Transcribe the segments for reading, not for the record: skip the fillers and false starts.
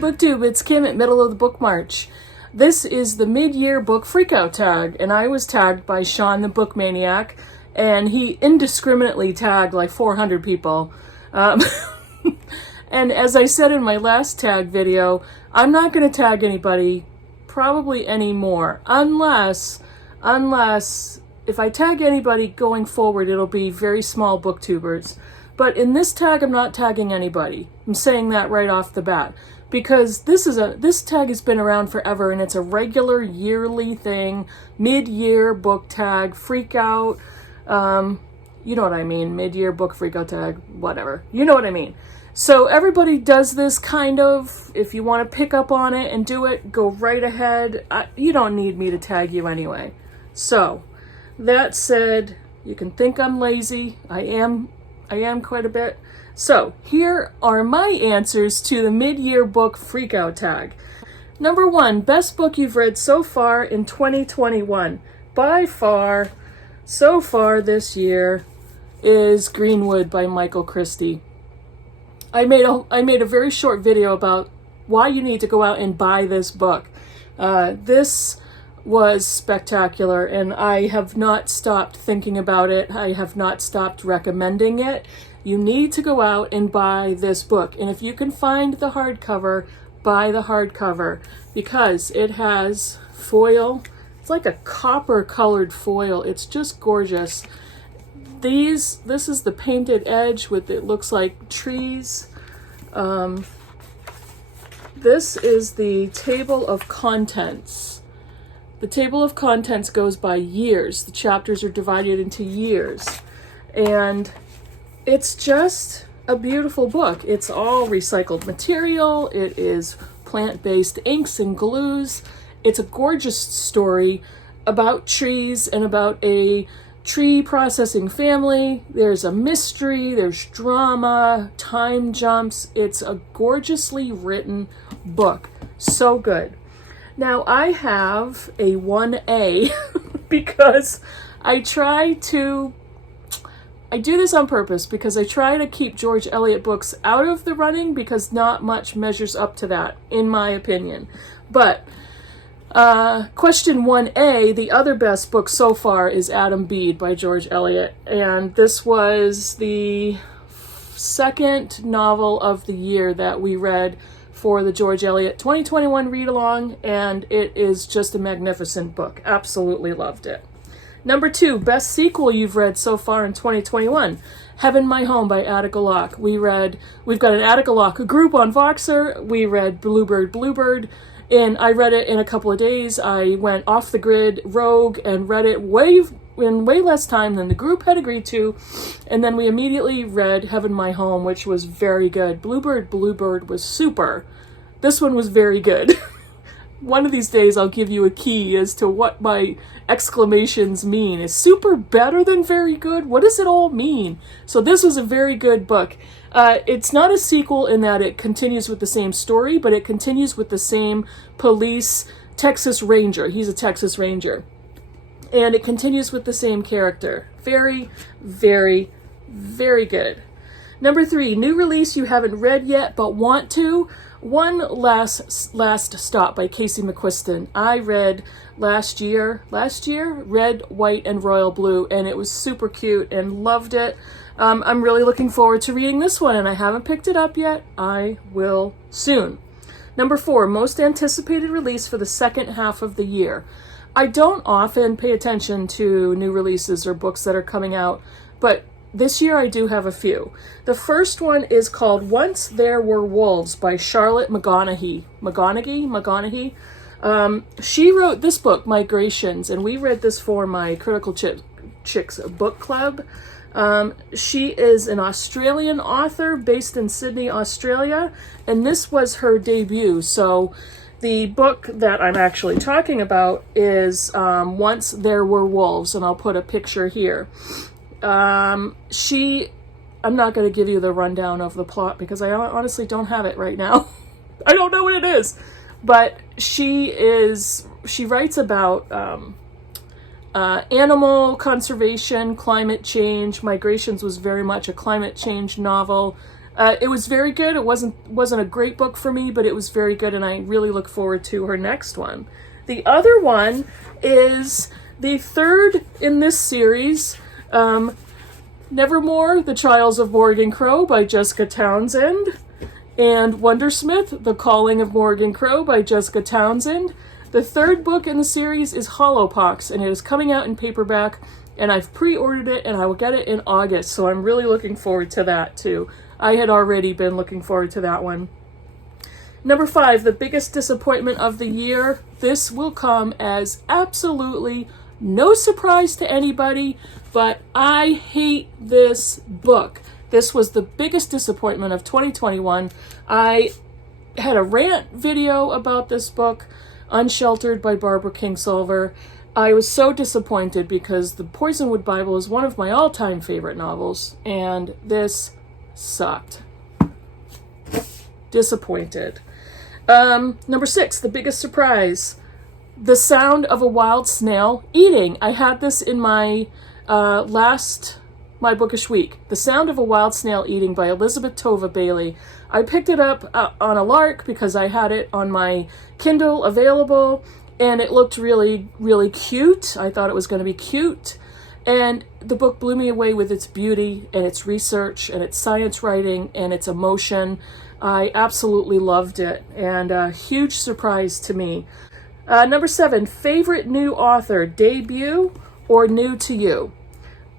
Booktube, it's Kim at Middle of the Book March. This is the mid-year book freakout tag, and I was tagged by Sean the Book Maniac, and he indiscriminately tagged like 400 people. And as I said in my last tag video, I'm not going to tag anybody probably anymore, unless if I tag anybody going forward, it'll be very small booktubers. But in this tag, I'm not tagging anybody. I'm saying that right off the bat. Because this tag has been around forever, and it's a regular yearly thing, mid-year book tag, freak out, you know what I mean, mid-year book freak out tag, whatever, you know what I mean. So everybody does this kind of. If you want to pick up on it and do it, go right ahead. You don't need me to tag you anyway. So, that said, you can think I'm lazy. I am quite a bit. So, here are my answers to the mid-year book freakout tag. Number 1, best book you've read so far in 2021. By far, so far this year, is Greenwood by Michael Christie. I made a very short video about why you need to go out and buy this book. This was spectacular, and I have not stopped thinking about it. I have not stopped recommending it. You need to go out and buy this book. And if you can find the hardcover, buy the hardcover, because it has foil. It's like a copper colored foil. It's just gorgeous. This is the painted edge with, it looks like trees. This is the table of contents. The table of contents goes by years. The chapters are divided into years. And it's just a beautiful book. It's all recycled material. It is plant-based inks and glues. It's a gorgeous story about trees and about a tree processing family. There's a mystery, there's drama, time jumps. It's a gorgeously written book. So good. Now I have a 1A because I do this on purpose because I try to keep George Eliot books out of the running because not much measures up to that, in my opinion. But question 1A, the other best book so far is Adam Bede by George Eliot. And this was the second novel of the year that we read for the George Eliot 2021 read-along, and it is just a magnificent book. Absolutely loved it. Number 2, best sequel you've read so far in 2021. Heaven My Home by Attica Locke. We've got an Attica Locke group on Voxer. We read Bluebird, and I read it in a couple of days. I went off the grid rogue and read it in way less time than the group had agreed to, and then we immediately read Heaven My Home, which was very good. Bluebird was super. This one was very good. One of these days I'll give you a key as to what my exclamations mean. Is super better than very good? What does it all mean? So this was a very good book. It's not a sequel in that it continues with the same story, but it continues with the same police Texas Ranger. He's a Texas Ranger. And it continues with the same character. Very, very, very good. Number 3, new release you haven't read yet but want to. One Last Stop by Casey McQuiston. I read last year, Red, White, and Royal Blue, and it was super cute and loved it. I'm really looking forward to reading this one, and I haven't picked it up yet. I will soon. Number 4, most anticipated release for the second half of the year. I don't often pay attention to new releases or books that are coming out, but this year I do have a few. The first one is called Once There Were Wolves by Charlotte McGonaghy. She wrote this book, Migrations, and we read this for my Critical Chicks book club. She is an Australian author based in Sydney, Australia, and this was her debut. So the book that I'm actually talking about is Once There Were Wolves, and I'll put a picture here. I'm not going to give you the rundown of the plot because I honestly don't have it right now. I don't know what it is, but she writes about animal conservation, climate change. Migrations was very much a climate change novel. It was very good. It wasn't a great book for me, but it was very good, and I really look forward to her next one. The other one is the third in this series, Nevermore, The Trials of Morgan Crow by Jessica Townsend, and Wondersmith, The Calling of Morgan Crow by Jessica Townsend. The third book in the series is Hollowpox, and it is coming out in paperback, and I've pre-ordered it, and I will get it in August, so I'm really looking forward to that, too. I had already been looking forward to that one. Number 5, the biggest disappointment of the year. This will come as absolutely no surprise to anybody, but I hate this book. This was the biggest disappointment of 2021. I had a rant video about this book, Unsheltered by Barbara Kingsolver. I was so disappointed because the Poisonwood Bible is one of my all-time favorite novels, and this sucked. Disappointed. Number 6, the biggest surprise. The Sound of a Wild Snail Eating. I had this in my my bookish week. The Sound of a Wild Snail Eating by Elizabeth Tova Bailey. I picked it up on a lark because I had it on my Kindle available, and it looked really, really cute. I thought it was going to be cute. And the book blew me away with its beauty and its research and its science writing and its emotion. I absolutely loved it, and a huge surprise to me. Number 7, favorite new author, debut or new to you?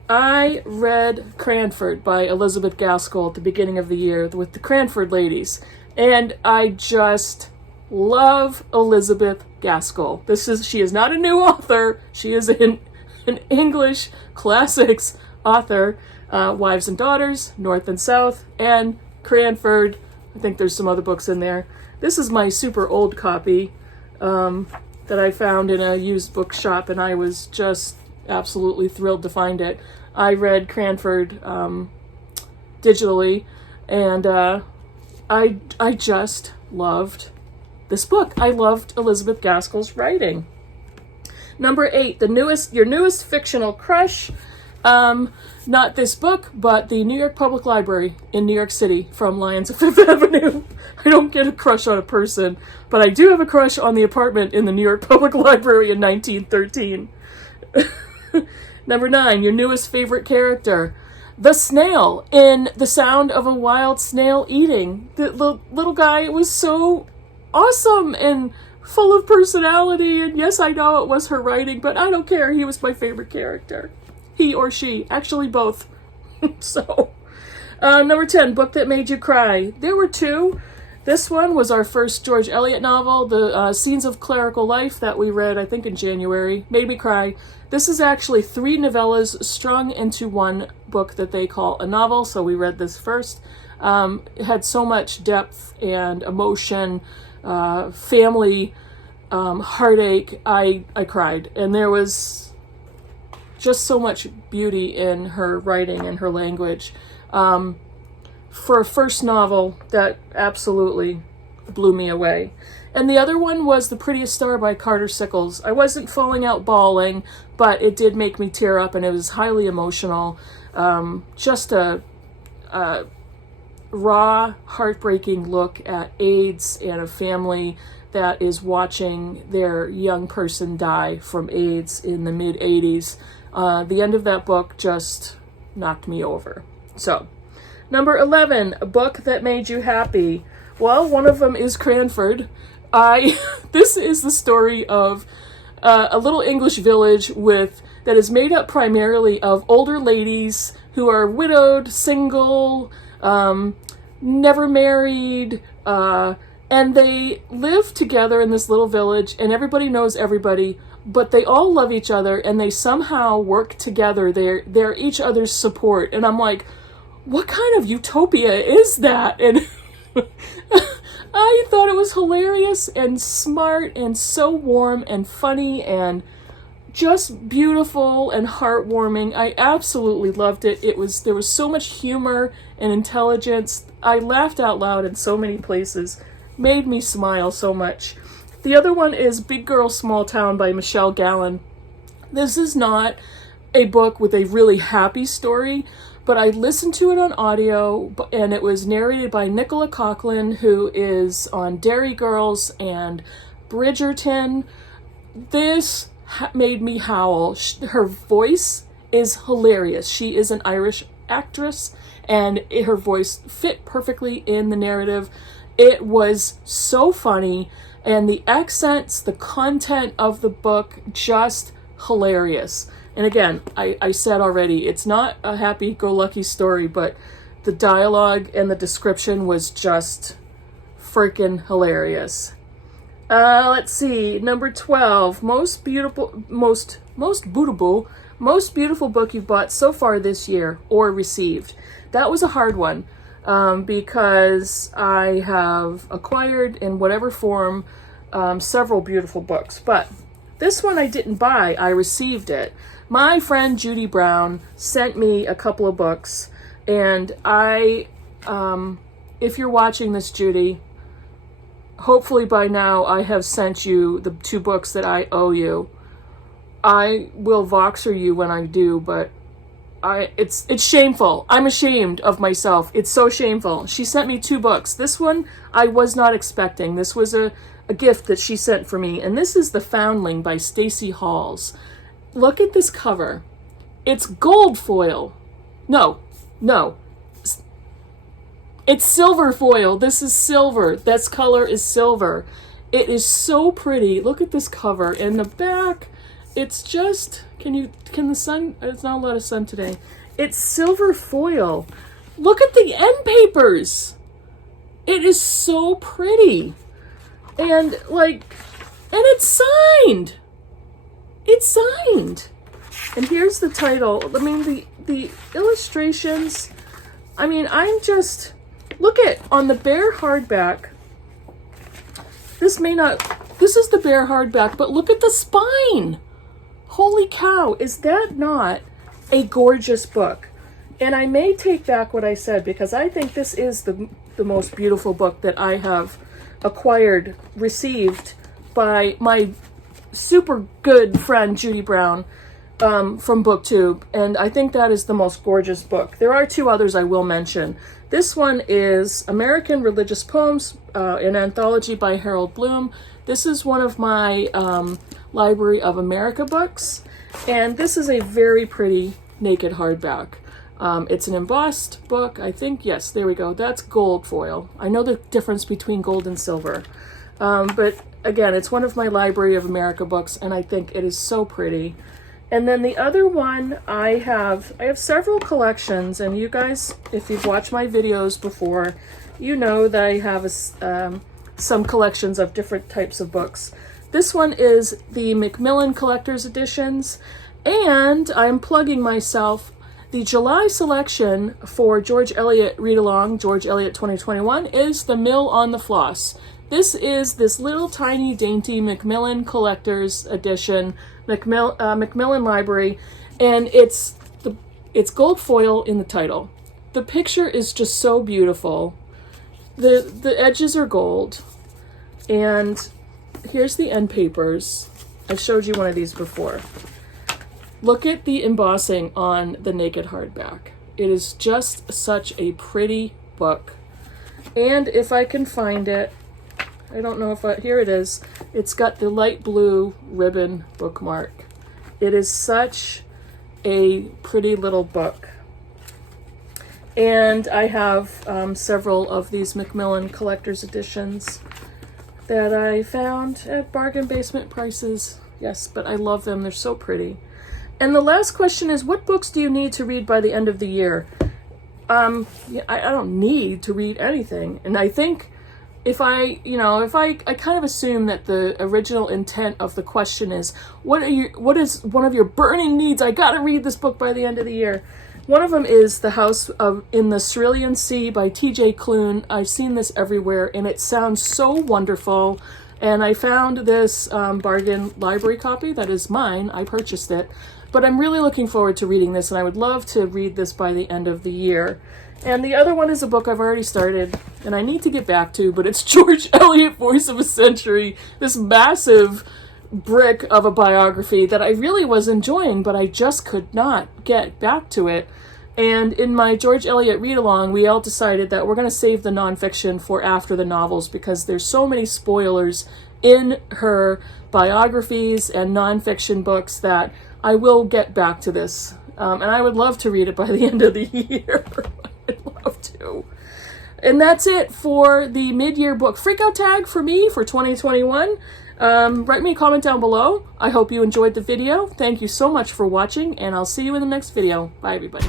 I read Cranford by Elizabeth Gaskell at the beginning of the year with the Cranford ladies, and I just love Elizabeth Gaskell. She is not a new author. She is an English classics author, Wives and Daughters, North and South, and Cranford. I think there's some other books in there. This is my super old copy that I found in a used bookshop, and I was just absolutely thrilled to find it. I read Cranford digitally, and I just loved this book. I loved Elizabeth Gaskell's writing. Number 8, your newest fictional crush. Not this book, but the New York Public Library in New York City from Lions of Fifth Avenue. I don't get a crush on a person, but I do have a crush on the apartment in the New York Public Library in 1913. Number 9, your newest favorite character. The Snail in The Sound of a Wild Snail Eating. The little guy was so awesome and full of personality, and yes, I know it was her writing, but I don't care. He was my favorite character. He or she. Actually, both. So, number 10, book that made you cry. There were 2. This one was our first George Eliot novel, the Scenes of Clerical Life that we read, I think, in January. Made me cry. This is actually 3 novellas strung into one book that they call a novel, so we read this first. It had so much depth and emotion, family heartache. I cried, and there was just so much beauty in her writing and her language. For a first novel, that absolutely blew me away. And the other one was The Prettiest Star by Carter Sickles. I wasn't falling out bawling, but it did make me tear up, and it was highly emotional. Just a raw, heartbreaking look at AIDS and a family that is watching their young person die from AIDS in the mid-'80s. The end of that book just knocked me over. So, number 11, a book that made you happy. Well, one of them is Cranford. This is the story of a little English village that is made up primarily of older ladies who are widowed, single, never married, and they live together in this little village, and everybody knows everybody, but they all love each other, and they somehow work together. They're each other's support, and I'm like, what kind of utopia is that? And I thought it was hilarious and smart and so warm and funny and just beautiful and heartwarming. I absolutely loved it. There was so much humor and intelligence. I laughed out loud in so many places. Made me smile so much. The other one is Big Girl, Small Town by Michelle Gallen. This is not a book with a really happy story, but I listened to it on audio, and it was narrated by Nicola Coughlan, who is on Dairy Girls and Bridgerton. This made me howl. Her voice is hilarious. She is an Irish actress, and her voice fit perfectly in the narrative. It was so funny, and the accents, the content of the book, just hilarious. And again, I said already, it's not a happy-go-lucky story, but the dialogue and the description was just freaking hilarious. Let's see, number 12, most beautiful book you've bought so far this year or received. That was a hard one, because I have acquired in whatever form several beautiful books, but this one I didn't buy, I received it. My friend Judy Brown sent me a couple of books, and if you're watching this, Judy, hopefully by now I have sent you the 2 books that I owe you. I will Voxer you when I do, but it's shameful. I'm ashamed of myself. It's so shameful. She sent me 2 books. This one I was not expecting. This was a gift that she sent for me, and this is The Foundling by Stacey Halls. Look at this cover. It's gold foil. No. It's silver foil. This is silver. This color is silver. It is so pretty. Look at this cover. In the back, it's just, can the sun, there's not a lot of sun today. It's silver foil. Look at the end papers. It is so pretty. And it's signed. It's signed. And here's the title. I mean, the illustrations, I mean, look on the bare hardback. This is the bare hardback, but look at the spine. Holy cow, is that not a gorgeous book? And I may take back what I said, because I think this is the most beautiful book that I have received by my super good friend Judy Brown from BookTube, and I think that is the most gorgeous book. There are 2 others I will mention. This one is American Religious Poems, an anthology by Harold Bloom. This is one of my Library of America books, and this is a very pretty naked hardback. It's an embossed book, I think. Yes, there we go. That's gold foil. I know the difference between gold and silver. But again, it's one of my Library of America books, and I think it is so pretty. And then the other one, I have several collections, and you guys, if you've watched my videos before, you know that I have some collections of different types of books. This one is the MacMillan Collector's Editions, and I'm plugging myself. The July selection for George Eliot Read Along, George Eliot 2021, is The Mill on the Floss. This is this little tiny dainty MacMillan Collector's Edition, MacMillan Library, and it's gold foil in the title. The picture is just so beautiful. The edges are gold, and here's the end papers. I showed you one of these before. Look at the embossing on the naked hardback. It is just such a pretty book. And if I can find it, I don't know here it is. It's got the light blue ribbon bookmark. It is such a pretty little book. And I have several of these MacMillan Collector's Editions that I found at bargain basement prices. Yes, but I love them. They're so pretty. And the last question is, what books do you need to read by the end of the year? I don't need to read anything. And I think I kind of assume that the original intent of the question is, what is one of your burning needs? I gotta read this book by the end of the year. One of them is The House in the Cerulean Sea by T.J. Klune. I've seen this everywhere, and it sounds so wonderful. And I found this bargain library copy that is mine. I purchased it. But I'm really looking forward to reading this, and I would love to read this by the end of the year. And the other one is a book I've already started, and I need to get back to, but it's George Eliot, Voice of a Century, this massive brick of a biography that I really was enjoying, but I just could not get back to it. And in my George Eliot read-along, we all decided that we're going to save the nonfiction for after the novels because there's so many spoilers in her biographies and nonfiction books that I will get back to this. And I would love to read it by the end of the year. I'd love to. And that's it for the mid-year book freakout tag for me for 2021. Write me a comment down below. I hope you enjoyed the video. Thank you so much for watching, and I'll see you in the next video. Bye, everybody.